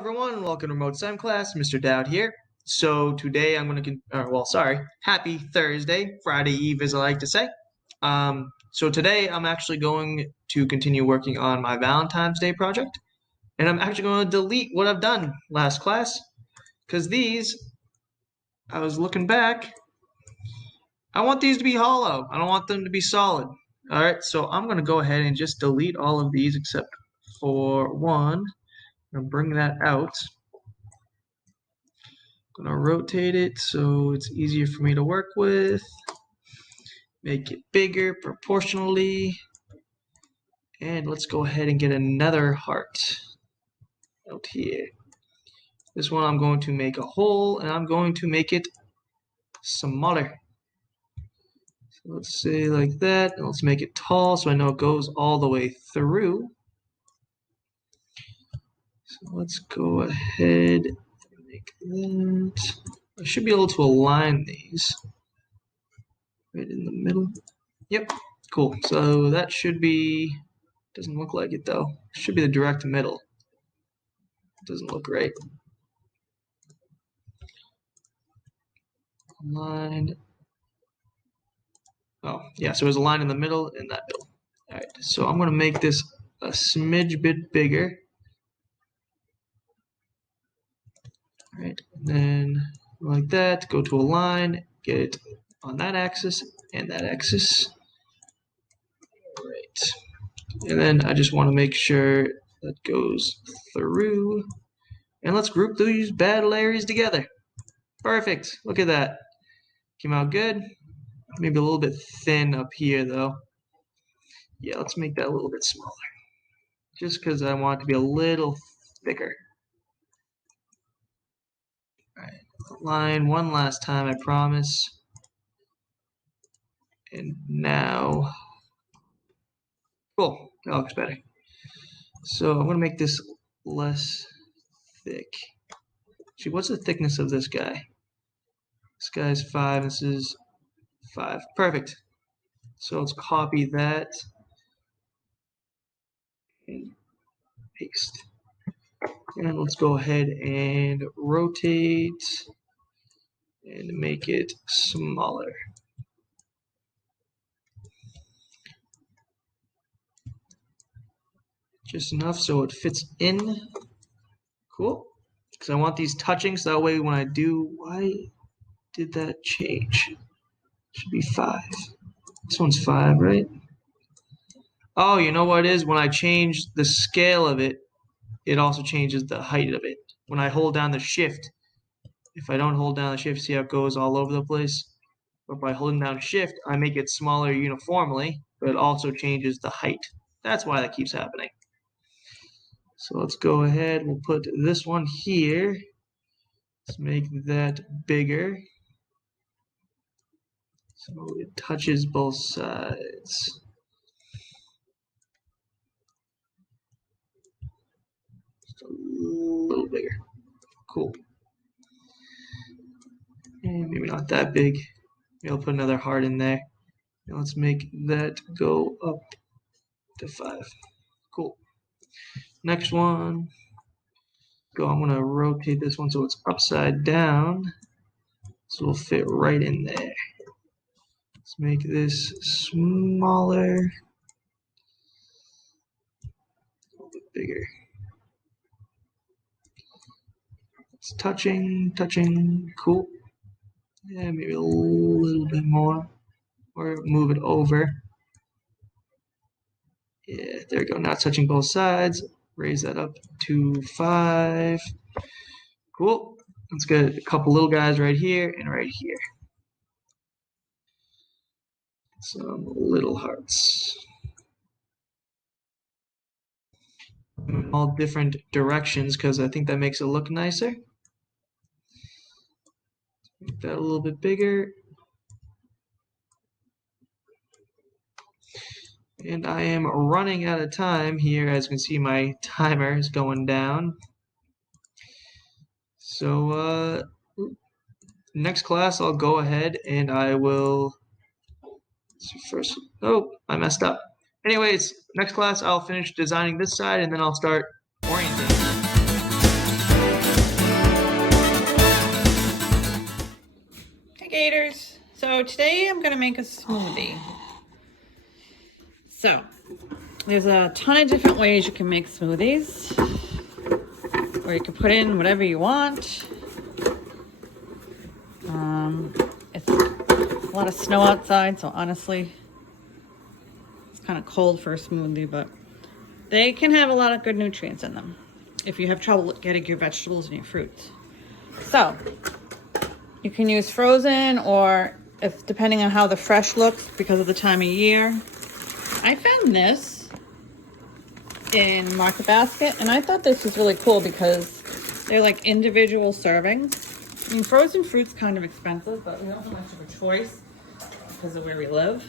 everyone, and welcome to Remote Sim Class. Mr. Dowd here. So today I'm going to, happy Thursday, Friday Eve as I like to say. So today I'm actually going to continue working on my Valentine's Day project. And I'm actually going to delete what I've done last class. Because I was looking back, I want these to be hollow. I don't want them to be solid. Alright, so I'm going to go ahead and just delete all of these except for one. I'm going to bring that out. I'm going to rotate it so it's easier for me to work with. Make it bigger proportionally. And let's go ahead and get another heart out here. This one I'm going to make a hole and I'm going to make it smaller. So let's say like that. And let's make it tall so I know it goes all the way through. So let's go ahead and make that. I should be able to align these right in the middle. Yep, cool. So that should be, doesn't look like it though. It should be the direct middle. Doesn't look right. Aligned. Oh, yeah, so it was a line in the middle and that middle. Alright, so I'm going to make this a smidge bit bigger. Alright, and then like that, go to align, get it on that axis and that axis. Alright, and then I just want to make sure that goes through. And let's group these bad layers together. Perfect, look at that. Came out good. Maybe a little bit thin up here though. Yeah, let's make that a little bit smaller. Just because I want it to be a little thicker. Alright, line one last time, I promise. And now, cool, that looks better. So I'm going to make this less thick. See, what's the thickness of this guy? This guy's 5, this is 5. Perfect. So let's copy that and paste. And let's go ahead and rotate and make it smaller. Just enough so it fits in. Cool. Because I want these touching so that way when I do, why did that change? Should be 5. This one's 5, right? Oh, you know what it is? When I change the scale of it, it also changes the height of it. When I hold down the shift, if I don't hold down the shift, see how it goes all over the place? But by holding down shift, I make it smaller uniformly, but it also changes the height. That's why that keeps happening. So let's go ahead, we'll put this one here. Let's make that bigger. So it touches both sides. Just a little bigger. Cool. And maybe not that big. Maybe I'll put another heart in there. And let's make that go up to 5. Cool. Next one. I'm going to rotate this one so it's upside down. So it'll fit right in there. Let's make this smaller. A little bit bigger. It's touching, cool. Yeah, maybe a little bit more. Or move it over. Yeah, there we go. Now it's touching both sides. Raise that up to 5. Cool. Let's get a couple little guys right here and right here. Some little hearts. All different directions because I think that makes it look nicer. Make that a little bit bigger. And I am running out of time here. As you can see, my timer is going down. So next class I'll go ahead and I will first, oh, I messed up. Anyways, next class I'll finish designing this side and then I'll start orienting. Gators. So today I'm gonna make a smoothie. So there's a ton of different ways you can make smoothies, or you can put in whatever you want. It's a lot of snow outside, so honestly it's kind of cold for a smoothie, but they can have a lot of good nutrients in them if you have trouble getting your vegetables and your fruits. So you can use frozen, or if depending on how the fresh looks because of the time of year. I found this in Market Basket, and I thought this was really cool because they're like individual servings. I mean, frozen fruit's kind of expensive, but we don't have much of a choice because of where we live.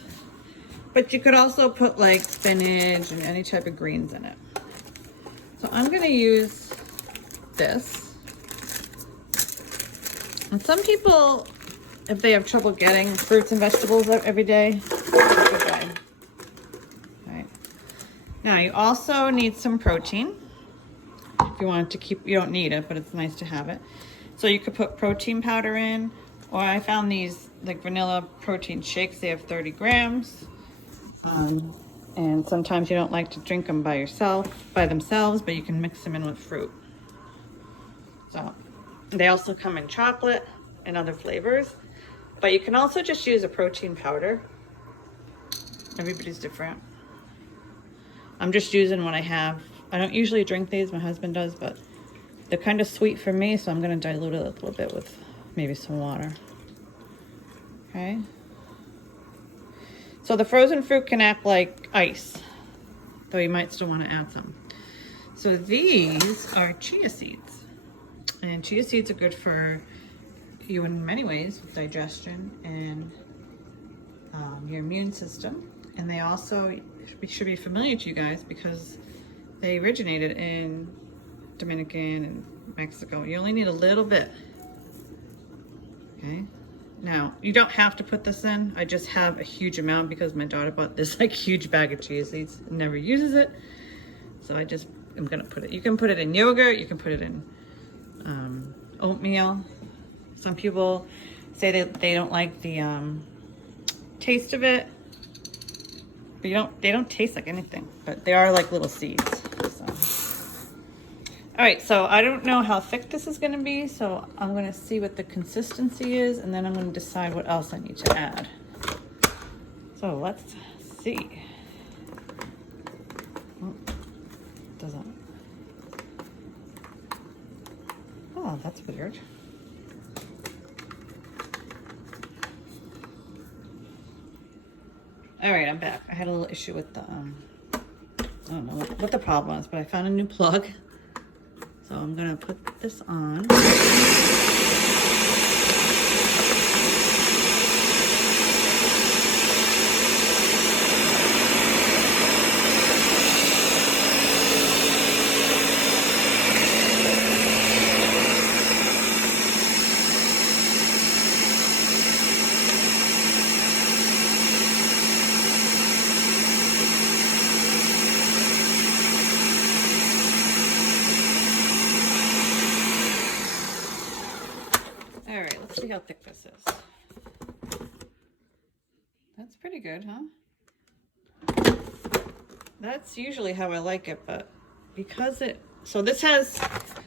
But you could also put like spinach and any type of greens in it. So I'm gonna use this. And some people, if they have trouble getting fruits and vegetables every day, it's a good way. All right. Now you also need some protein. If you want it to keep, you don't need it, but it's nice to have it. So you could put protein powder in, or I found these like vanilla protein shakes. They have 30 grams. And sometimes you don't like to drink them by themselves, but you can mix them in with fruit. So they also come in chocolate and other flavors, but you can also just use a protein powder. Everybody's different. I'm just using what I have. I don't usually drink these, my husband does, but they're kind of sweet for me, so I'm going to dilute it a little bit with maybe some water. Okay. So the frozen fruit can act like ice, though you might still want to add some. So these are chia seeds. And chia seeds are good for you in many ways, with digestion and your immune system. And they also should be familiar to you guys because they originated in Dominican and Mexico. You only need a little bit. Okay. Now, you don't have to put this in. I just have a huge amount because my daughter bought this like huge bag of chia seeds and never uses it. So I just am gonna put it. You can put it in yogurt. You can put it in oatmeal. Some people say they don't like the taste of it, but they don't taste like anything. But they are like little seeds. So. All right, so I don't know how thick this is gonna be, so I'm gonna see what the consistency is, and then I'm gonna decide what else I need to add. So let's see. Oh, doesn't. Oh, that's weird. All right, I'm back. I had a little issue with the, I don't know what the problem was, but I found a new plug. So I'm gonna put this on. Let's see how thick this is. That's pretty good, huh? That's usually how I like it, but because so this has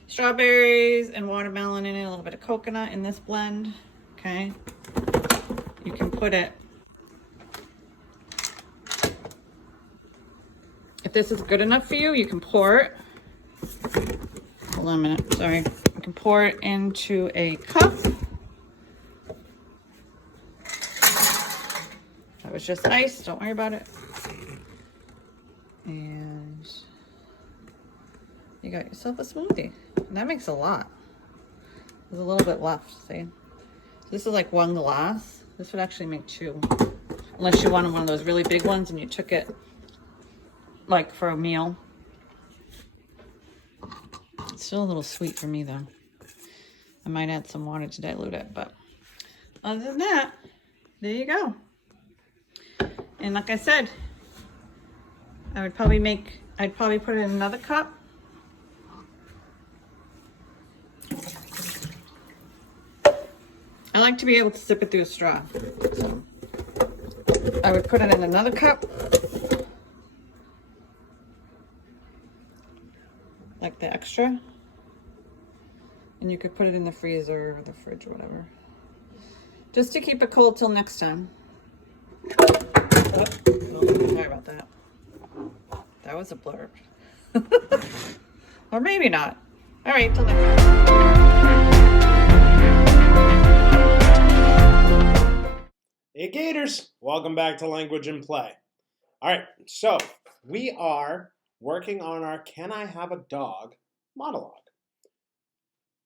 strawberries and watermelon in it, a little bit of coconut in this blend, okay? You can put it, if this is good enough for you, you can pour it. Hold on a minute, sorry. You can pour it into a cup. That was just ice, don't worry about it. And you got yourself a smoothie. And that makes a lot. There's a little bit left, see? So this is like 1 glass. This would actually make 2. Unless you wanted one of those really big ones and you took it like for a meal. It's still a little sweet for me though. I might add some water to dilute it, but other than that, there you go. And like I said, I'd probably put it in another cup. I like to be able to sip it through a straw. So I would put it in another cup, like the extra, and you could put it in the freezer or the fridge or whatever, just to keep it cold till next time. Oh, sorry about that. That was a blurb. Or maybe not. All right, till next time. Hey Gators, welcome back to Language and Play. All right, so we are working on our Can I Have a Dog monologue.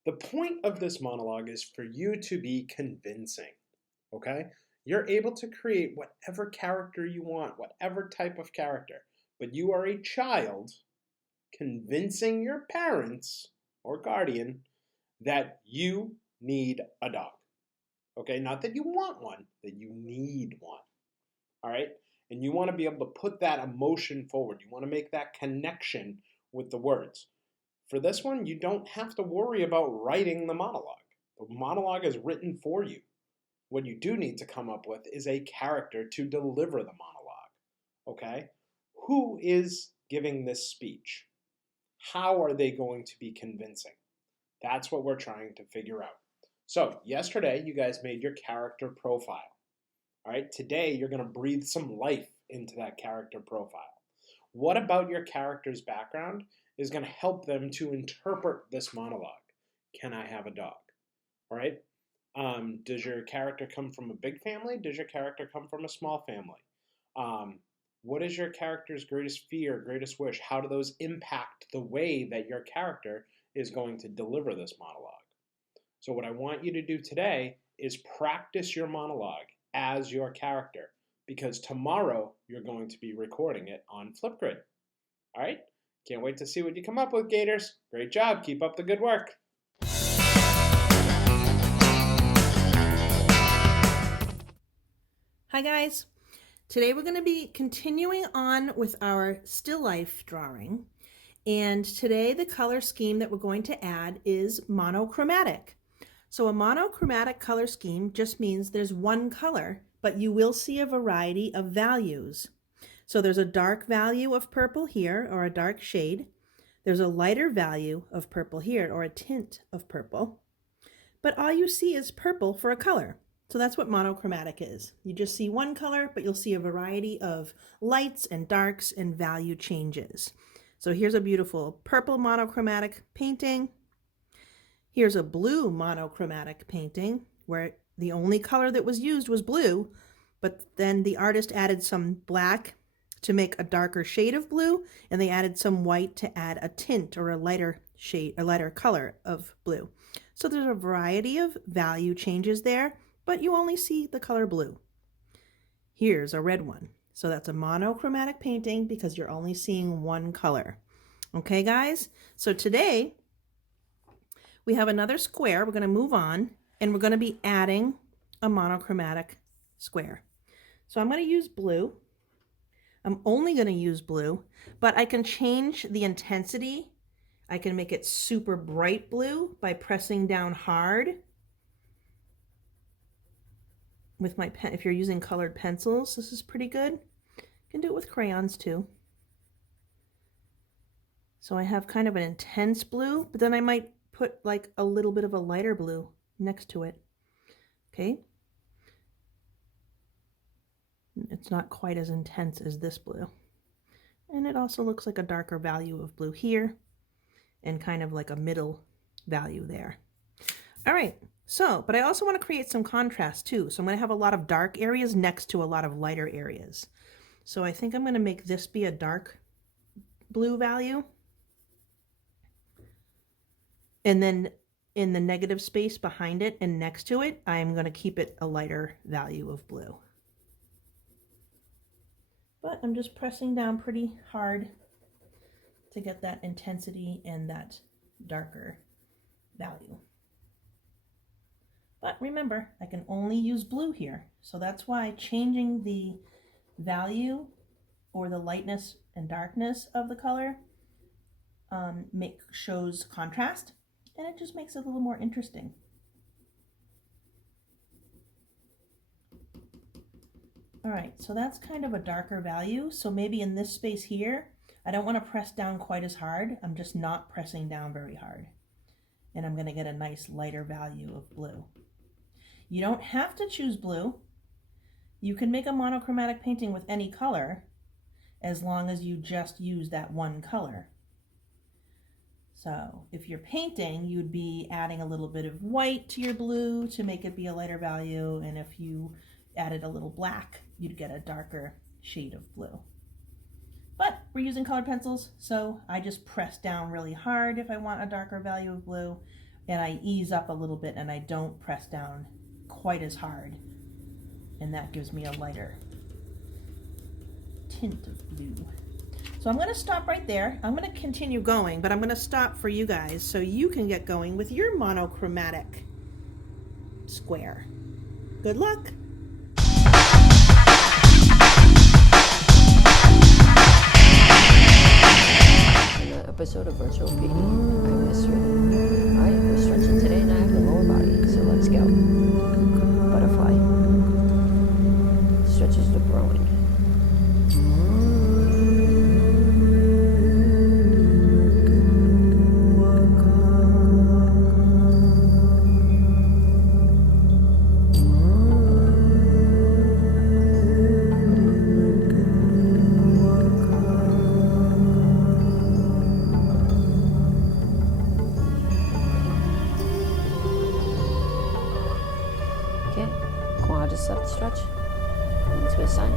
The point of this monologue is for you to be convincing, okay? You're able to create whatever character you want, whatever type of character, but you are a child convincing your parents or guardian that you need a dog. Okay, not that you want one, that you need one. All right, and you want to be able to put that emotion forward. You want to make that connection with the words. For this one, you don't have to worry about writing the monologue. The monologue is written for you. What you do need to come up with is a character to deliver the monologue. Okay, who is giving this speech? How are they going to be convincing? That's what we're trying to figure out. So yesterday, you guys made your character profile. All right, today you're going to breathe some life into that character profile. What about your character's background is going to help them to interpret this monologue? Can I have a dog? All right. Does your character come from a big family? Does your character come from a small family? What is your character's greatest fear, greatest wish? How do those impact the way that your character is going to deliver this monologue? So what I want you to do today is practice your monologue as your character, because tomorrow you're going to be recording it on Flipgrid. All right? Can't wait to see what you come up with, Gators. Great job. Keep up the good work. Hi guys. Today we're going to be continuing on with our still life drawing. And today the color scheme that we're going to add is monochromatic. So a monochromatic color scheme just means there's one color, but you will see a variety of values. So there's a dark value of purple here, or a dark shade. There's a lighter value of purple here, or a tint of purple. But all you see is purple for a color. So that's what monochromatic is. You just see one color, but you'll see a variety of lights and darks and value changes. So here's a beautiful purple monochromatic painting. Here's a blue monochromatic painting where the only color that was used was blue, but then the artist added some black to make a darker shade of blue, and they added some white to add a tint or a lighter shade, a lighter color of blue. So there's a variety of value changes there, but you only see the color blue. Here's a red one. So that's a monochromatic painting because you're only seeing one color. Okay, guys? So today we have another square. We're going to move on, and we're going to be adding a monochromatic square. So I'm going to use blue. I'm only going to use blue, but I can change the intensity. I can make it super bright blue by pressing down hard with my pen. If you're using colored pencils, this is pretty good. You can do it with crayons too. So I have kind of an intense blue, but then I might put like a little bit of a lighter blue next to it. Okay. It's not quite as intense as this blue. And it also looks like a darker value of blue here and kind of like a middle value there. All right. So, but I also want to create some contrast too. So I'm going to have a lot of dark areas next to a lot of lighter areas. So I think I'm going to make this be a dark blue value. And then in the negative space behind it and next to it, I'm going to keep it a lighter value of blue. But I'm just pressing down pretty hard to get that intensity and that darker value. But remember, I can only use blue here. So that's why changing the value or the lightness and darkness of the color shows contrast, and it just makes it a little more interesting. All right, so that's kind of a darker value. So maybe in this space here, I don't want to press down quite as hard. I'm just not pressing down very hard. And I'm going to get a nice lighter value of blue. You don't have to choose blue. You can make a monochromatic painting with any color as long as you just use that one color. So if you're painting, you'd be adding a little bit of white to your blue to make it be a lighter value. And if you added a little black, you'd get a darker shade of blue. But we're using colored pencils, so I just press down really hard if I want a darker value of blue, and I ease up a little bit and I don't press down quite as hard, and that gives me a lighter tint of blue. So I'm going to stop right there. I'm going to continue going, but I'm going to stop for you guys so you can get going with your monochromatic square. Good luck! Episode of Virtual Painting. I'm Miss Rhythm. Alright, we're stretching today and I have the lower body, so let's go. Butterfly. Stretches the growing. Quadricep stretch into a sign.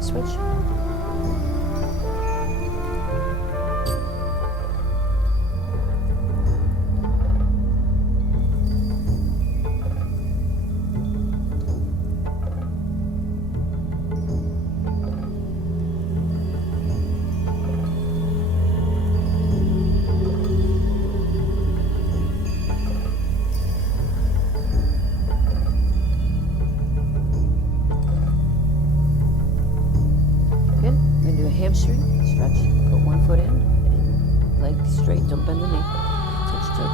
Switch. Hamstring stretch. Put one foot in and leg straight. Don't bend the knee. Touch toe.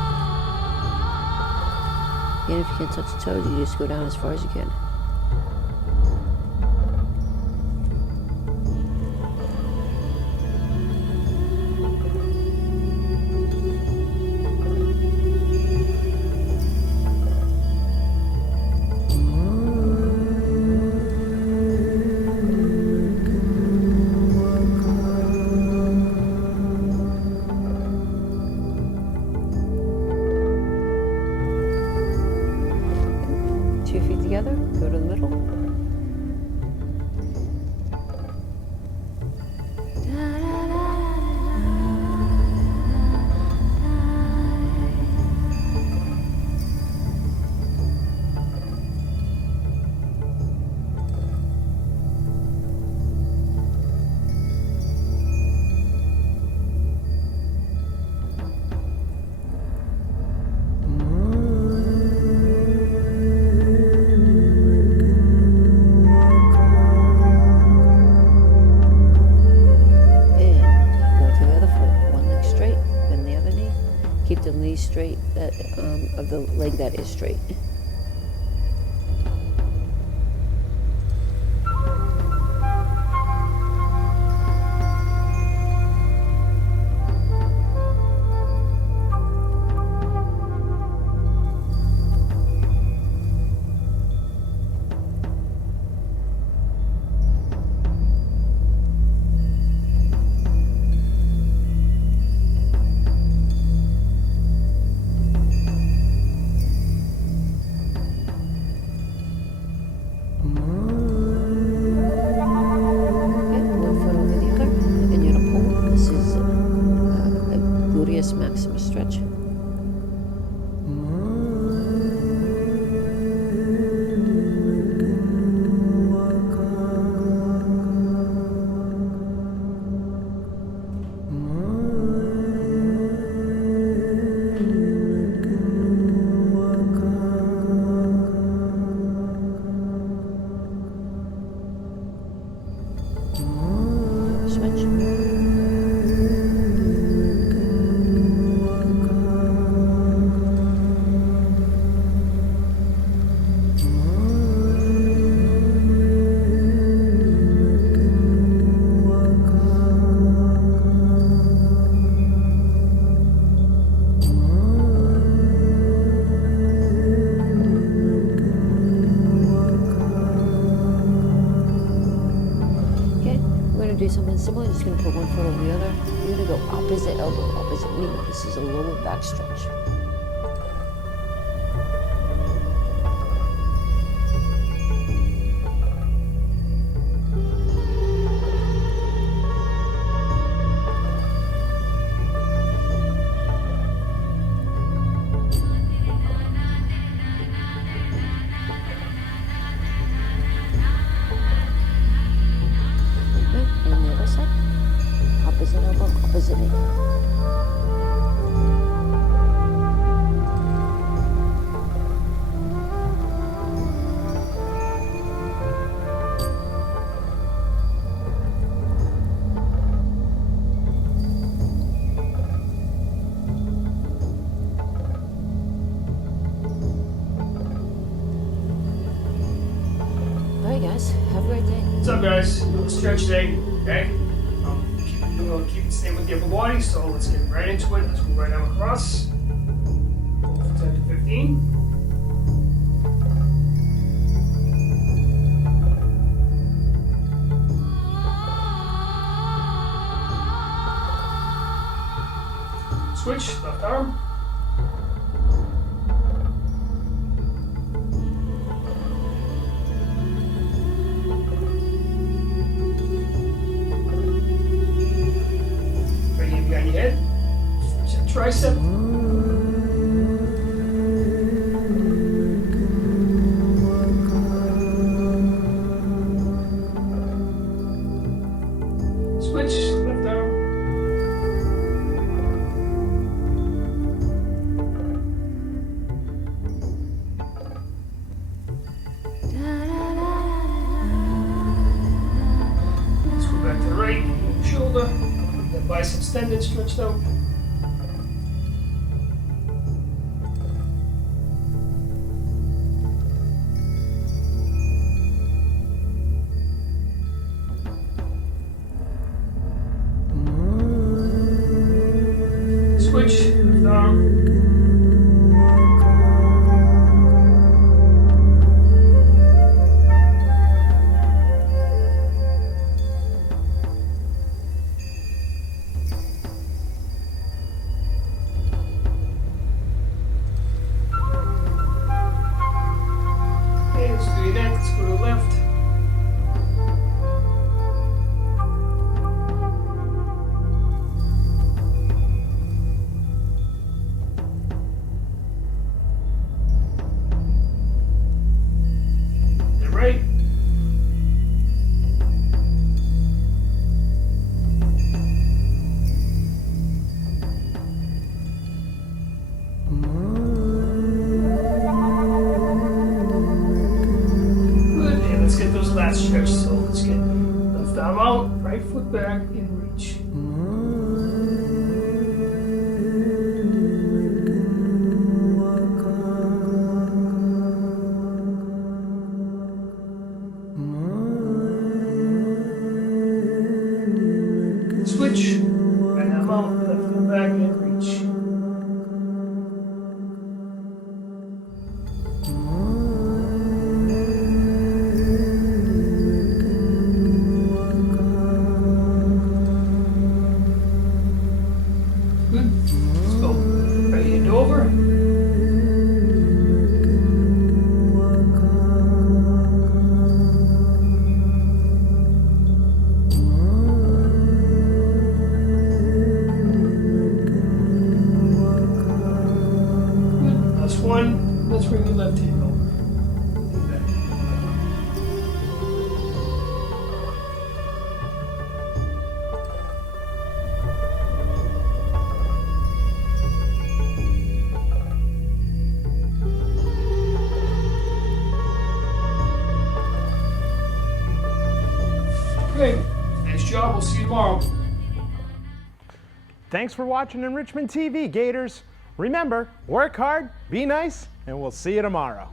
Again, if you can't touch the toes, you just go down as far as you can. Together, go to the middle. Keep the knee straight, that of the leg that is straight. something similar. Just gonna put one foot over the other. You're gonna go opposite elbow, opposite knee. This is a lower back stretch. And the other side. Opposite elbow, opposite knee. All right, guys. Have a great day. What's up, guys? Little stretch day, okay? Keep it staying with the upper body, so let's get right into it. Let's go right arm across. Hold for 10 to 15. Switch, left arm. Behind your head. Switch that tricep. Switch, left arm. Let's go back to the right, shoulder. That bicep extended, stretched out. Switch, left arm. Okay, let's do that. Let's go to the left. And right. Good, and let's get those lats stretched. So let's get left arm out, right foot back, and reach. Switch, right arm out, left foot back, and reach. Good. Let's go. Right hand over. Good. Last one. Let's bring the left hand over. And back. Okay, nice job. We'll see you tomorrow. Thanks for watching Enrichment TV, Gators. Remember, work hard, be nice, and we'll see you tomorrow.